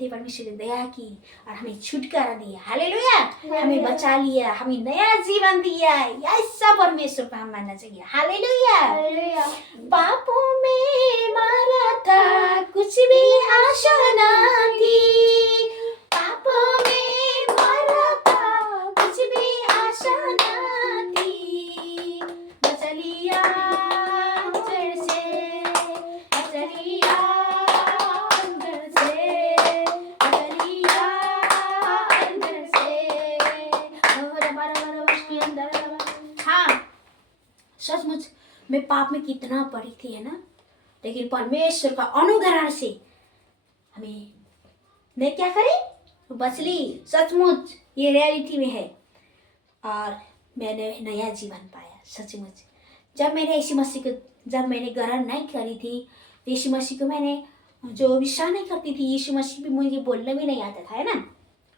थे परमेश्वर ने दया की और हमें छुटकारा दिया। हालेलुया, हमें बचा लिया, हमें नया जीवन दिया। ऐसा परमेश्वर का हम मानना चाहिए। हालेलुया। पापों में मारा था, कुछ भी आशा ना थी। पापों में मारा था, कुछ भी आशा ना थी। बचा लिया जड़ से, बचा लिया अंदर से, बचा लिया अंदर से। और 12 वर्ष के अंदर। हाँ, सचमुच मैं पाप में कितना पड़ी थी, है ना, लेकिन परमेश्वर का अनुग्रह से हमें मैं क्या करी, बच ली। सचमुच ये रियलिटी में है और मैंने नया जीवन पाया। सचमुच जब मैंने यीशु मसीह को, जब मैंने ग्रहण नहीं करी थी, यीशु मसीह को मैंने जो विश्वास नहीं करती थी, यीशु मसीह भी मुझे बोलने भी नहीं आता था, है ना।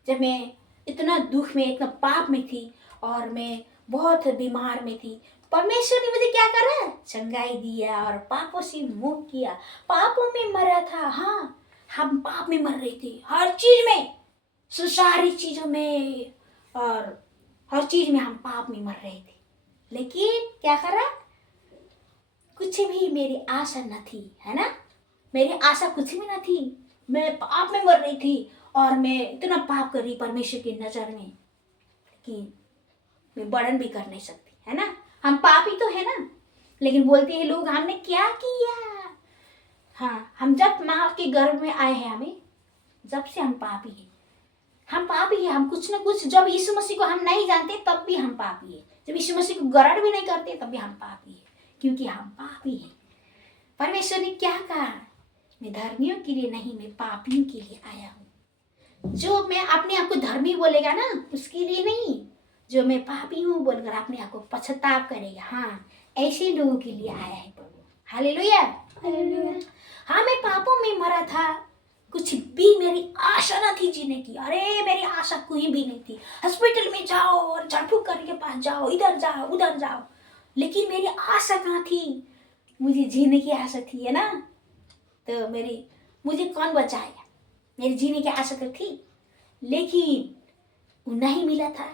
जब मैं इतना दुख में, इतना पाप में थी और मैं बहुत बीमार में थी, परमेश्वर ने मुझे क्या करा, चंगाई दिया और पापों से मुक्त किया। पापों में मरा था। हाँ, हम पाप में मर रहे थे, हर चीज में, सारी चीजों में और हर चीज में हम पाप में मर रहे थे। लेकिन क्या करा, कुछ भी मेरी आशा न थी, है ना, मेरी आशा कुछ भी न थी। मैं पाप में मर रही थी और मैं इतना पाप कर रही परमेश्वर की नजर में कि मैं वर्णन भी कर नहीं सकती, है ना। हम पापी तो है ना, लेकिन बोलते हैं लोग हमने क्या किया। हाँ, हम जब माँ के गर्भ में आए हैं, हमें जब से हम पापी हैं। हम पापी हैं, हम कुछ न कुछ, जब यीशु मसीह को हम नहीं जानते तब भी हम पापी हैं, जब यीशु मसीह को ग्रहण भी नहीं करते तब भी हम पापी हैं, क्योंकि हम पापी हैं। परमेश्वर ने क्या कहा, मैं धर्मियों के लिए नहीं, मैं पापियों के लिए आया हूँ। जो मैं अपने आप को धर्मी बोलेगा ना, उसके लिए नहीं, जो मैं पापी हूँ बोलकर अपने आप को पश्चाताप करेगा, हाँ, ऐसे लोगों के लिए आया है प्रभु। हालेलुया। हाँ, मैं पापों में मरा था, कुछ भी मेरी आशा ना थी जीने की। अरे मेरी आशा कोई भी नहीं थी, हॉस्पिटल में जाओ और झाड़फूक करने के पास जाओ, इधर जाओ उधर जाओ, लेकिन मेरी आशा कहाँ थी, मुझे जीने की आशा थी, है ना। तो मुझे कौन बचाएगा, मेरी जीने की आशा तो थी, लेकिन वो नहीं मिला था।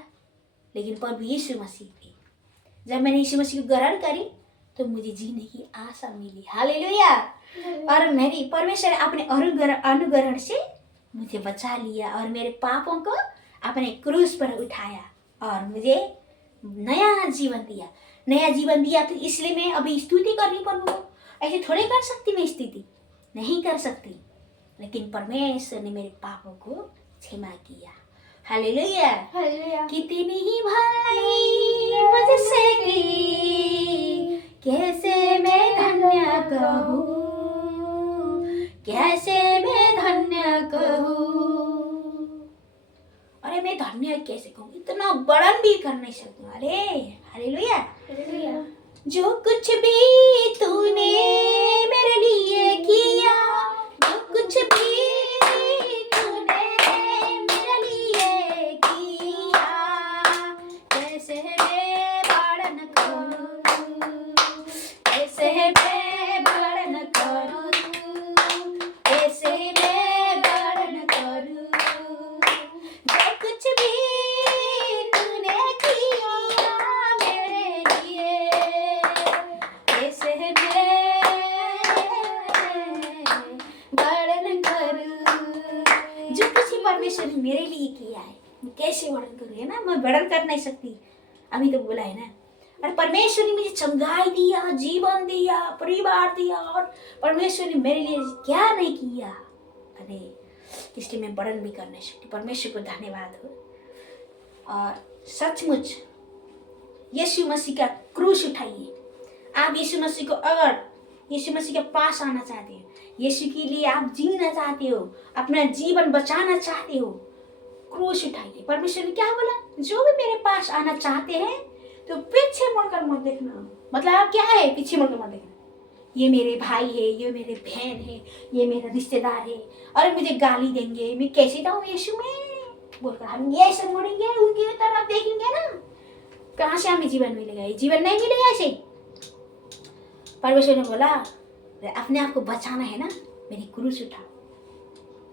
लेकिन प्रभु यीशु मसीह थे, जब मैंने यीशु मसीह को ग्रहण करी तो मुझे जीने की आशा मिली। हालेलुया। और मेरी परमेश्वर अपने अनुग्रहण से मुझे बचा लिया और मेरे पापों को अपने क्रूस पर उठाया और मुझे नया जीवन दिया। नया जीवन दिया तो इसलिए मैं अभी स्तुति कर रही प्रभु को। ऐसे थोड़े कर सकती मैं, स्तुति नहीं कर सकती, लेकिन परमेश्वर ने मेरे पापों को क्षमा किया। हालेलुया। कितनी ही भलाई मुझसे की, कैसे मैं धन्य कहूँ, कैसे मैं धन्य कहूँ। अरे मैं धन्य कैसे कहूँ, इतना वर्णन भी कर नहीं सकती। अरे हालेलुया। जो कुछ भी तूने मेरे लिए किया, जो कुछ भी तूने मेरे लिए किया, कैसे मैं वर्णन करूँ, कैसे मैं वर्णन करूँ, कैसे मैं वर्णन करूँ। जो कुछ भी तूने किया मेरे लिए, कैसे मैं वर्णन करूँ। जो कुछ भी परमेश्वर ने मेरे लिए किया है, मैं कैसे वर्णन करूँ, है ना। मैं वर्णन कर नहीं सकती, अभी तो बोला है ना। और परमेश्वर ने मुझे चंगाई दिया, जीवन दिया, परिवार दिया, और परमेश्वर ने मेरे लिए क्या नहीं किया। अरे इसलिए मैं वर्णन भी कर नहीं सकती। परमेश्वर को धन्यवाद हो। और सचमुच यीशु मसीह का क्रूस उठाइए। आप यीशु मसीह को, अगर यीशु मसीह के पास आना चाहते हो, यीशु के लिए आप जीना चाहते हो, अपना जीवन बचाना चाहते हो, क्रूस उठाइए। परमेश्वर ने क्या बोला, जो भी मेरे पास आना चाहते हैं तो पीछे मुड़कर मत देखना। मतलब क्या है, पीछे मुड़कर मत देखना। ये मेरे भाई है, ये मेरे बहन है, ये मेरा रिश्तेदार है, और मुझे गाली देंगे, मैं कैसे जाऊँ यीशु में बोलकर हम ये सब मुड़ेंगे, उनकी तरफ देखेंगे ना, कहाँ से हमें जीवन मिलेगा। ये जीवन नहीं मिलेगा ऐसे। परमेश्वर ने बोला अपने आप को बचाना है ना, मेरी क्रूस उठा।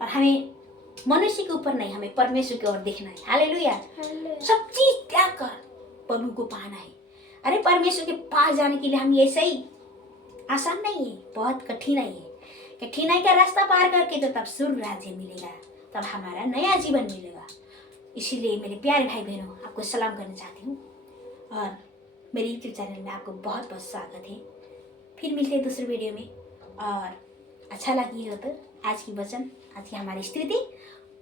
और हमें मनुष्य के ऊपर नहीं, हमें परमेश्वर की ओर देखना है। हालेलुया। सब चीज त्याग कर प्रभु को पाना है। अरे परमेश्वर के पास जाने के लिए हम ऐसे ही आसान नहीं है, बहुत कठिनाई है। कठिनाई का रास्ता पार करके तो तब स्वर्ग राज्य मिलेगा, तब हमारा नया जीवन मिलेगा। इसीलिए मेरे प्यारे भाई बहनों, आपको सलाम करना चाहती हूँ और मेरे यूट्यूब चैनल में आपको बहुत बहुत स्वागत है। फिर मिलते हैं दूसरे वीडियो में, और अच्छा लगी हो तो आज की वचन, आज की हमारी स्थिति,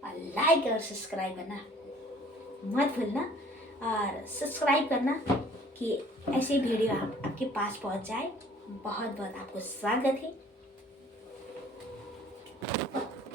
और लाइक और सब्सक्राइब करना मत भूलना, और सब्सक्राइब करना कि ऐसे वीडियो आपके पास पहुंच जाए। बहुत बहुत आपको स्वागत है।